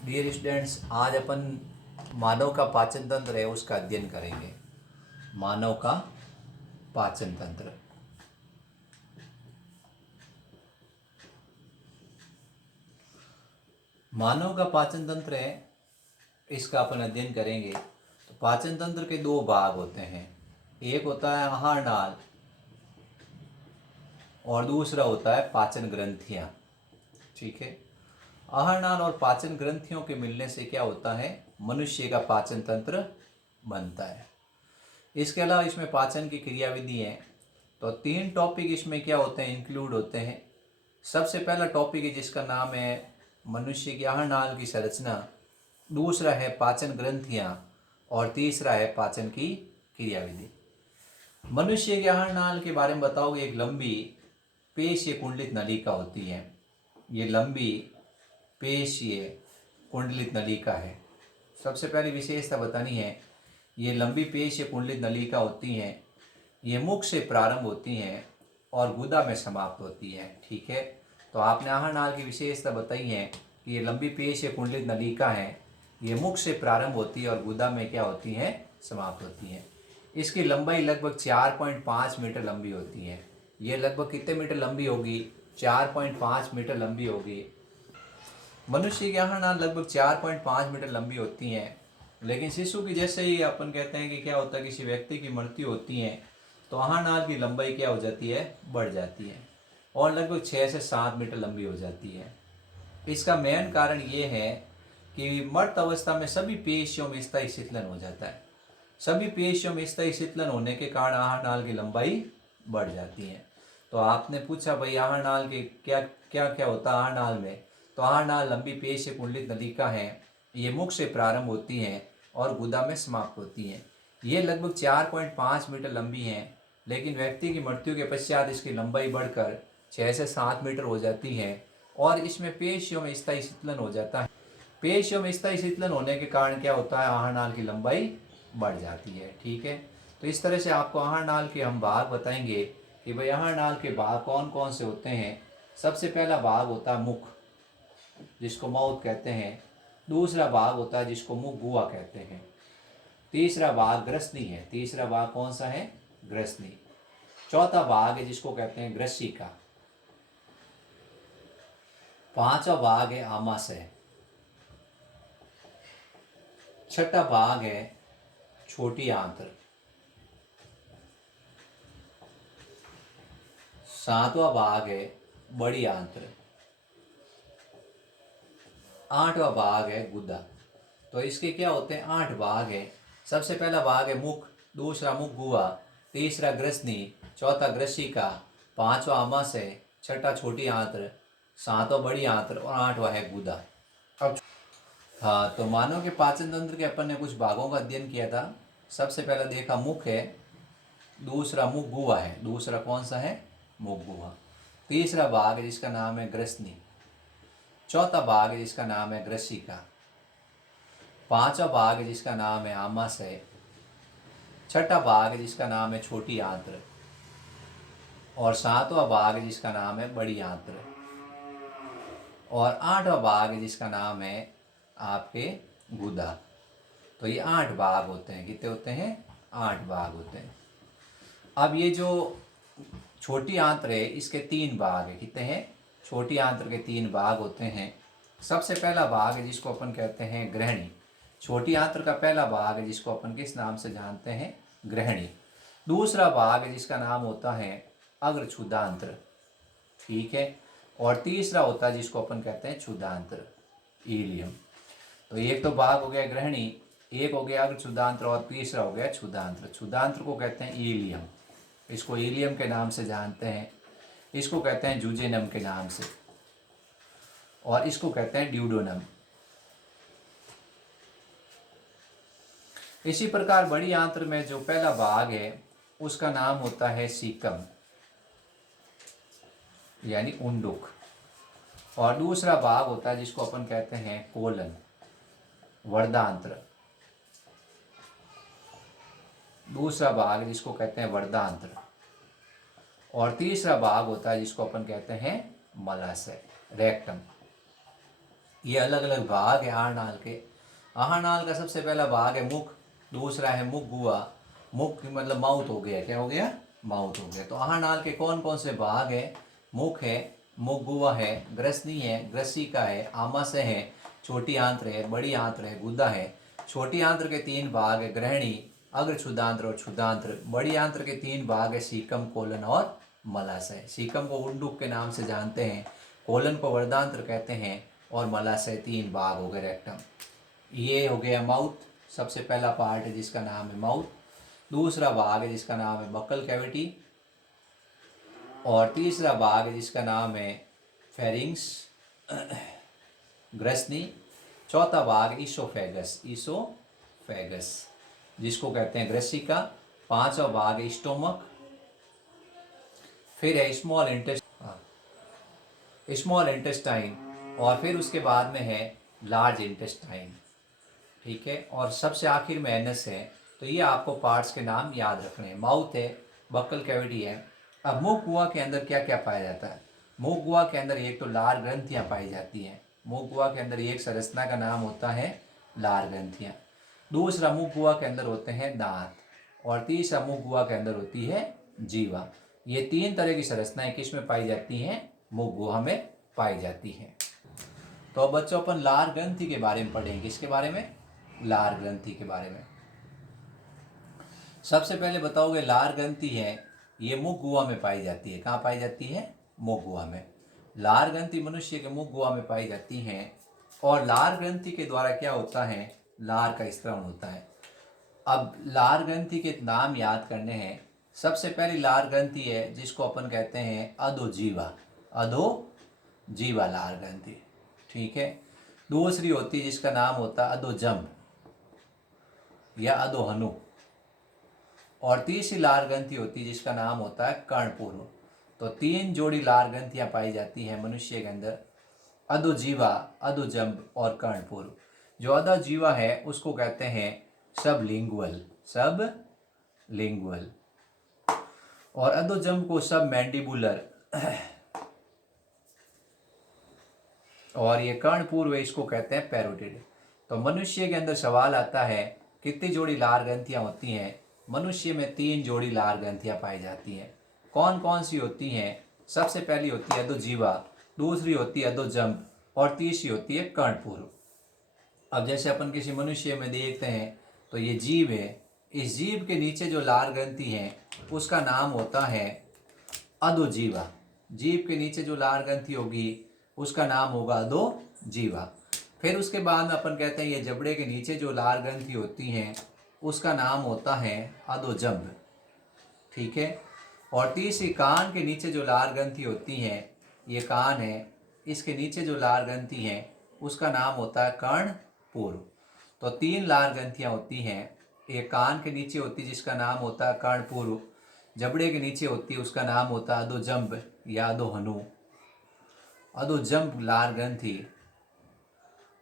Dear students, आज अपन मानव का पाचन तंत्र है उसका अध्ययन करेंगे। मानव का पाचन तंत्र। मानव का पाचन तंत्र है, इसका अपन अध्ययन करेंगे। तो पाचन तंत्र के दो भाग होते हैं, एक होता है आहार नाल और दूसरा होता है पाचन ग्रंथियां। ठीक है, आहार नाल और पाचन ग्रंथियों के मिलने से क्या होता है, मनुष्य का पाचन तंत्र बनता है। इसके अलावा इसमें पाचन की क्रियाविधि है। तो 3 टॉपिक इसमें क्या होते हैं, इंक्लूड होते हैं। सबसे पहला टॉपिक है जिसका नाम है मनुष्य की आहार नाल की संरचना, दूसरा है पाचन ग्रंथियां और तीसरा है पाचन की क्रियाविधि। मनुष्य की आहार नाल के बारे में बताओगे, एक लंबी पेशीय कुंडलित नलिका होती है। ये लंबी पेशीय कुंडलित नलिका है। सबसे पहली विशेषता बतानी है, ये लंबी पेशीय कुंडलित नलिका होती हैं। ये मुख से प्रारंभ होती हैं और गुदा में समाप्त होती है। ठीक है, तो आपने आहार नाल की विशेषता बताई है कि ये लंबी पेशीय कुंडलित नलिका है, ये मुख से प्रारंभ होती है और गुदा में क्या होती हैं, समाप्त होती हैं। इसकी लंबाई लगभग 4.5 मीटर लंबी होती है। ये लगभग कितने मीटर लंबी होगी, 4.5 मीटर लंबी होगी। मनुष्य की आहार नाल लगभग 4.5 मीटर लंबी होती हैं। लेकिन शिशु की जैसे ही अपन कहते हैं कि क्या होता है, किसी व्यक्ति की मृत्यु होती है तो आहार नाल की लंबाई क्या हो जाती है, बढ़ जाती है और लगभग 6 से 7 मीटर लंबी हो जाती है। इसका मेन कारण ये है कि मर्त अवस्था में सभी पेशियों में स्थायी शीतलन हो जाता है। सभी पेशियों में स्थायी शीतलन होने के कारण आहार नाल की लंबाई बढ़ जाती है। तो आपने पूछा भाई आहार नाल के क्या क्या क्या होता है आहार नाल में। तो आहार नाल लंबी पेशीय कुंडलित नलिका है, ये मुख से प्रारंभ होती हैं और गुदा में समाप्त होती हैं। ये लगभग 4.5 मीटर लंबी हैं, लेकिन व्यक्ति की मृत्यु के पश्चात इसकी लंबाई बढ़कर 6 से 7 मीटर हो जाती है और इसमें पेशियों में स्थायी शीतलन हो जाता है। पेशियों में स्थायी शीतलन होने के कारण क्या होता है, आहार नाल की लंबाई बढ़ जाती है। ठीक है, तो इस तरह से आपको आहार नाल के हम भाग बताएंगे कि भाई आहार नाल के भाग कौन कौन से होते हैं। सबसे पहला भाग होता है मुख, जिसको माउथ कहते हैं। दूसरा भाग होता है जिसको मुख गुहा कहते हैं। तीसरा भाग ग्रसनी है। तीसरा भाग कौन सा है, ग्रसनी। चौथा भाग है जिसको कहते हैं ग्रसिका। पांचवा भाग है आमाशय। छठा भाग है छोटी आंत्र। सातवां भाग है बड़ी आंत्र। आठवां भाग है गुदा। तो इसके क्या होते हैं, 8 भाग है। सबसे पहला भाग है मुख, दूसरा मुख गुहा, तीसरा ग्रसनी, चौथा ग्रसिका, पांचवा आमाशय, छठा छोटी आंत्र, सातवां बड़ी आंत्र और आठवां है गुदा। अब हाँ, तो मानव के पाचन तंत्र के अपन ने कुछ भागों का अध्ययन किया था। सबसे पहला देखा मुख है, दूसरा मुख गुहा है। दूसरा कौन सा है, मुख गुहा। तीसरा भाग है जिसका नाम है ग्रसनी। चौथा भाग है जिसका नाम है ग्रसिका। पांचवा भाग है जिसका नाम है आमाशय। छठा भाग है जिसका नाम है छोटी आंत्र और सातवां भाग है जिसका नाम है बड़ी आंत्र और आठवां भाग है जिसका नाम है आपके गुदा। तो ये 8 भाग होते हैं। कितने होते हैं, 8 भाग होते हैं। अब ये जो छोटी आंत्र है इसके 3 भाग है। कितने हैं, छोटी आंत्र के 3 भाग होते हैं। सबसे पहला भाग है जिसको अपन कहते हैं ग्रहणी। छोटी आंत्र का पहला भाग है जिसको अपन किस नाम से जानते हैं, ग्रहणी। दूसरा भाग है जिसका नाम होता है अग्रक्षुदांत्र। ठीक है, और तीसरा होता है जिसको अपन कहते हैं क्षुदांत्र, इलियम। तो एक तो भाग हो गया ग्रहणी, एक हो गया अग्रक्षुदांत्र और तीसरा हो गया क्षुदांत्र। क्षुदांत्र को कहते हैं इलियम, इसको इलियम के नाम से जानते हैं। इसको कहते हैं जूजेनम के नाम से और इसको कहते हैं ड्यूडोनम। इसी प्रकार बड़ी आंत्र में जो पहला भाग है उसका नाम होता है सीकम यानी उंडुक और दूसरा भाग होता है जिसको अपन कहते हैं कोलन, वर्दांत्र। दूसरा भाग जिसको कहते हैं वर्दांत्र और तीसरा भाग होता है जिसको अपन कहते हैं मलाशय, रेक्टम। ये अलग अलग भाग है आहारनाल के। आहारनाल का सबसे पहला भाग है मुख, दूसरा है मुख गुहा। मुख मतलब माउथ हो गया, क्या हो गया, माउथ हो गया। तो आहारनाल के कौन कौन से भाग है, मुख है, मुख गुहा है, ग्रसनी है, ग्रसिका है, आमाशय है, छोटी आंत्र है, बड़ी आंत्र है, गुदा है। छोटी आंत्र के 3 भाग है, ग्रहणी, अग्र क्षुदांत्र और क्षुदांत्र। बड़ी आंत्र के 3 भाग है, सीकम, कोलन और मलाशय। सीकम को उंडुक के नाम से जानते हैं, कोलन को वर्धांत्र कहते हैं और मलाशय 3 भाग हो गए रेक्टम। ये हो गया माउथ, सबसे पहला पार्ट है जिसका नाम है माउथ। दूसरा भाग है जिसका नाम है बक्कल कैविटी, और तीसरा भाग है जिसका नाम है फेरिंग्स, ग्रसनी। चौथा भाग ईसोफेगस, ईसोफेगस जिसको कहते हैं ग्रसिका। पांचवा भाग है स्टोमक। फिर है स्मॉल इंटेस्टाइन, और फिर उसके बाद में है लार्ज इंटेस्टाइन, ठीक है। और सबसे आखिर में एनस है। तो ये आपको पार्ट्स के नाम याद रखने हैं। माउथ है, बक्कल कैविटी है। अब मुख गुहा के अंदर क्या क्या पाया जाता है? मुख गुहा के अंदर एक तो लार ग्रंथियाँ पाई जाती हैं। मुख गुहा के अंदर एक संरचना का नाम होता है लार ग्रंथियाँ। दूसरा, मुख गुहा के अंदर होते हैं दांत, और तीसरा मुख गुहा के अंदर होती है जीवा। ये 3 तरह की संरचनाएं किस में पाई जाती हैं? मुख गुहा में पाई जाती हैं। तो अब बच्चों अपन लार ग्रंथि के बारे में पढ़ेंगे। किसके बारे में? लार ग्रंथि के बारे में। सबसे पहले बताओगे लार ग्रंथि है, ये मुख गुहा में पाई जाती है। कहाँ पाई जाती है? मुख गुहा में। लार ग्रंथि मनुष्य के मुख गुहा में पाई जाती हैं, और लार ग्रंथि के द्वारा क्या होता है? लार का स्त्रवण होता है। अब लार ग्रंथि के नाम याद करने हैं। सबसे पहली लार ग्रंथि है जिसको अपन कहते हैं अधोजीवा, अधोजीवा लार ग्रंथि, ठीक है। दूसरी होती है जिसका नाम होता है अधोजंभ या अधोहनु, और तीसरी लार ग्रंथि होती है जिसका नाम होता है कर्णपूर्व। तो 3 जोड़ी लार ग्रंथियां पाई जाती हैं मनुष्य के अंदर, अधोजीवा, अधोजंभ और कर्णपूर्व। जो अधोजीवा है उसको कहते हैं सबलिंगुअल, सबलिंगुअल, और अधोजंभ को सब मैंडिबुलर, और ये कर्णपूर्व इसको कहते हैं पैरोटिड। तो मनुष्य के अंदर सवाल आता है कितनी जोड़ी लार ग्रंथियां होती हैं? मनुष्य में 3 जोड़ी लार ग्रंथियां पाई जाती हैं। कौन कौन सी होती हैं? सबसे पहली होती है अधोजीवा, दूसरी होती है अधोजंभ, और तीसरी होती है कर्णपूर्व। अब जैसे अपन किसी मनुष्य में देखते हैं तो ये जीव है, इस जीव के नीचे जो लार ग्रंथि है उसका नाम होता है अधोजीवा। जीव के नीचे जो लार ग्रंथि होगी उसका नाम होगा अधोजीवा। फिर उसके बाद में अपन कहते हैं ये जबड़े के नीचे जो लार ग्रंथि होती हैं उसका नाम होता है अधोजंभ, ठीक है। और तीसरी, कान के नीचे जो लार ग्रंथि होती हैं, ये कान है, इसके नीचे जो लार ग्रंथि है उसका नाम होता है कर्णपूर्व। तो 3 लार ग्रंथियाँ होती हैं। एक कान के नीचे होती है जिसका नाम होता है कर्णपूर्व, जबड़े के नीचे होती है उसका नाम होता है अधोजंभ या अधोहनु, अधोजंभ लार ग्रंथि,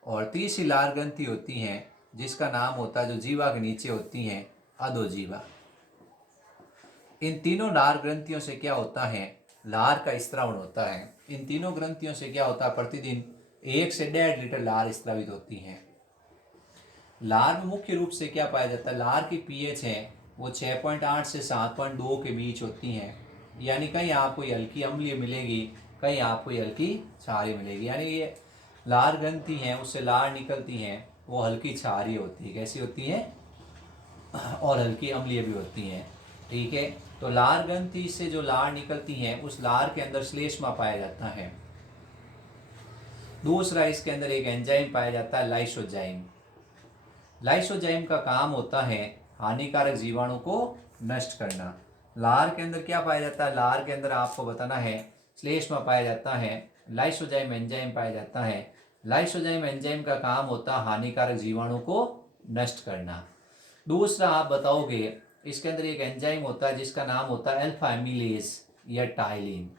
और तीसरी लार ग्रंथि होती हैं जिसका नाम होता है जो जीवा के नीचे होती हैं अधोजीवा। इन तीनों लार ग्रंथियों से क्या होता है? लार का स्त्रावण होता है। इन तीनों ग्रंथियों से क्या होता है? प्रतिदिन 1 से 1.5 लीटर लार स्त्रावित होती हैं। लार में मुख्य रूप से क्या पाया जाता है? लार की पीएच है वो 6.8 से 7.2 के बीच होती हैं। यानी कहीं आपको हल्की अम्लीय मिलेगी, कहीं आपको हल्की क्षारीय मिलेगी। यानी ये लार ग्रंथि हैं उससे लार निकलती हैं वो हल्की क्षारीय होती है। कैसी होती हैं? और हल्की अम्लीय भी होती हैं, ठीक है। तो लार ग्रंथि से जो लार निकलती हैं उस लार के अंदर श्लेष्मा पाया जाता है। दूसरा, इसके अंदर एक एंजाइम पाया जाता है लाइसोजाइम। लाइसोजाइम का काम होता है हानिकारक जीवाणु को नष्ट करना। लार के अंदर क्या पाया जाता है? लार के अंदर आपको बताना है श्लेष्मा पाया जाता है, लाइसोजाइम एंजाइम पाया जाता है। लाइसोजाइम एंजाइम का काम होता है हानिकारक जीवाणु को नष्ट करना। दूसरा, आप बताओगे इसके अंदर एक एंजाइम होता है जिसका नाम होता है अल्फा एमिलेज या टाइलिन।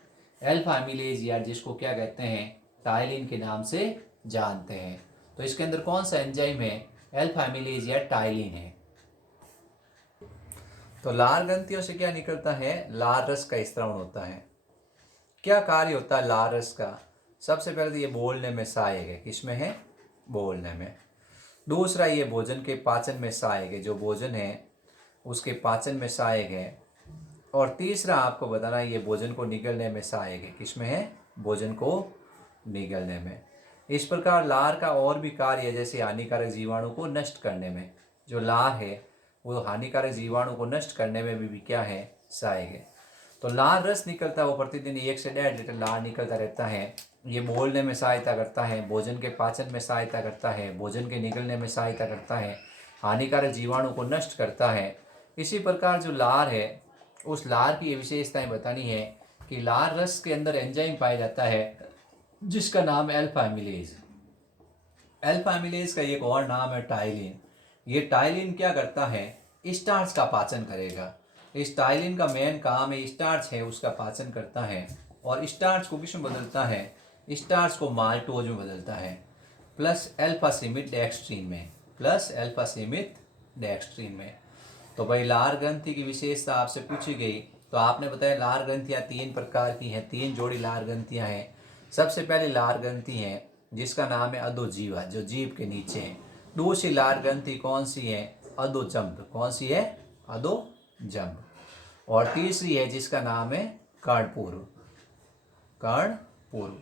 अल्फा एमिलेज या जिसको क्या कहते हैं? टाइलिन के नाम से जानते हैं। तो इसके अंदर कौन सा एंजाइम है? अल्फा एमिलेज या टाइलिन है। तो लार ग्रंथियों से क्या निकलता है? लार रस का स्त्रावण होता है। क्या कार्य होता है लार रस का? सबसे पहले तो ये बोलने में सहायक है, किसमें है, बोलने में। दूसरा ये भोजन के पाचन में सहायक है, जो भोजन है उसके पाचन में सहायक है। और तीसरा आपको बताना ये भोजन को निगलने में सहायक है, किसमें है, भोजन को निगलने में। इस प्रकार लार का और भी कार्य है, जैसे हानिकारक जीवाणु को नष्ट करने में। जो लार है वो हानिकारक जीवाणु को नष्ट करने में भी क्या है, सहायक है। तो लार रस निकलता है, वो प्रतिदिन 1 से 1.5 लीटर लार निकलता रहता है। ये बोलने में सहायता करता है, भोजन के पाचन में सहायता करता है, भोजन के निगलने में सहायता करता है, हानिकारक जीवाणु को नष्ट करता है। इसी प्रकार जो लार है उस लार की ये विशेषताएं बतानी है कि लार रस के अंदर एंजाइम पाया जाता है जिसका नाम है अल्फा एमिलेज। अल्फा एमिलेज का एक और नाम है टाइलिन। ये टाइलिन क्या करता है, स्टार्च का पाचन करेगा। इस टाइलिन का मेन काम है, स्टार्च है उसका पाचन करता है और स्टार्च को किसमें बदलता है, स्टार्च को माल्टोज में बदलता है, प्लस अल्फा सीमित डेक्स्ट्रीन में, प्लस अल्फा सीमित डेक्स्ट्रीन में। तो भाई लार ग्रंथि की विशेषता आपसे पूछी गई, तो आपने बताया लार ग्रंथियाँ 3 प्रकार की हैं, 3 जोड़ी लार ग्रंथियाँ हैं। सबसे पहले लार ग्रंथि है जिसका नाम है अधोजीवा, जो जीभ के नीचे है। दूसरी लार ग्रंथि कौन सी है, अधोजंभ। कौन सी है, अधोजंभ। और तीसरी है जिसका नाम है कर्णपूर्व, कर्णपूर्व।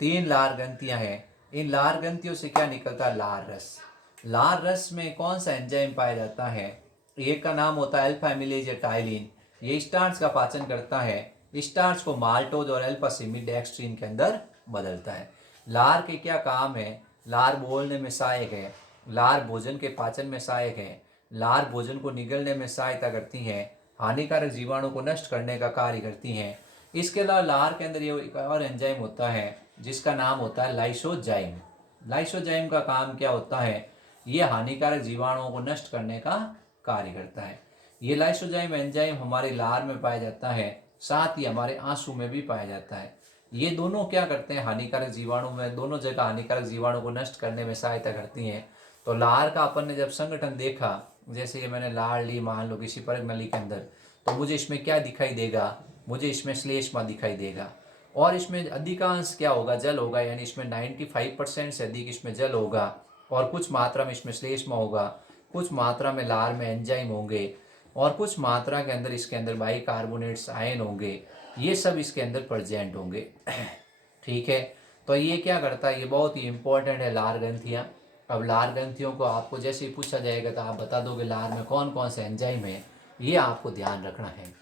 3 लार ग्रंथियां हैं। इन लार ग्रंथियों से क्या निकलता है, लार रस। लार रस में कौन सा एंजाइम पाया जाता है, एक का नाम होता है अल्फा एमिलेज या टाइलिन। ये स्टार्च का पाचन करता है, स्टार्च को माल्टोज और अल्फा सीमिडेक्स्ट्रीन के अंदर बदलता है। लार के क्या काम है, लार बोलने में सहायक है, लार भोजन के पाचन में सहायक है, लार भोजन को निगलने में सहायता करती है, हानिकारक जीवाणु को नष्ट करने का कार्य करती हैं। इसके अलावा लार के अंदर ये एक और एंजाइम होता है जिसका नाम होता है लाइसोजाइम। लाइसोजाइम का काम क्या होता है, ये हानिकारक जीवाणुओं को नष्ट करने का कार्य करता है। ये लाइसोजाइम एंजाइम हमारे लार में पाया जाता है, साथ ही हमारे आंसू में भी पाया जाता है। ये दोनों क्या करते हैं, हानिकारक जीवाणु में, दोनों जगह हानिकारक जीवाणु को नष्ट करने में सहायता करती हैं। तो लार का अपन ने जब संगठन देखा, जैसे कि मैंने लार ली मान लो किसी परग नली के अंदर, तो मुझे इसमें क्या दिखाई देगा, मुझे इसमें श्लेष्मा दिखाई देगा। और इसमें अधिकांश क्या होगा, जल होगा, यानी इसमें 95% से अधिक इसमें जल होगा और कुछ मात्रा में इसमें श्लेष्मा होगा, कुछ मात्रा में लार में एंजाइम होंगे और कुछ मात्रा के अंदर इसके अंदर बाइकार्बोनेट्स आयन होंगे। ये सब इसके अंदर प्रेजेंट होंगे। ठीक है, तो ये क्या करता है, ये बहुत ही इंपॉर्टेंट है लार ग्रंथियाँ। अब लार ग्रंथियों को आपको जैसे ही पूछा जाएगा तो आप बता दोगे लार में कौन कौन से एंजाइम है, ये आपको ध्यान रखना है।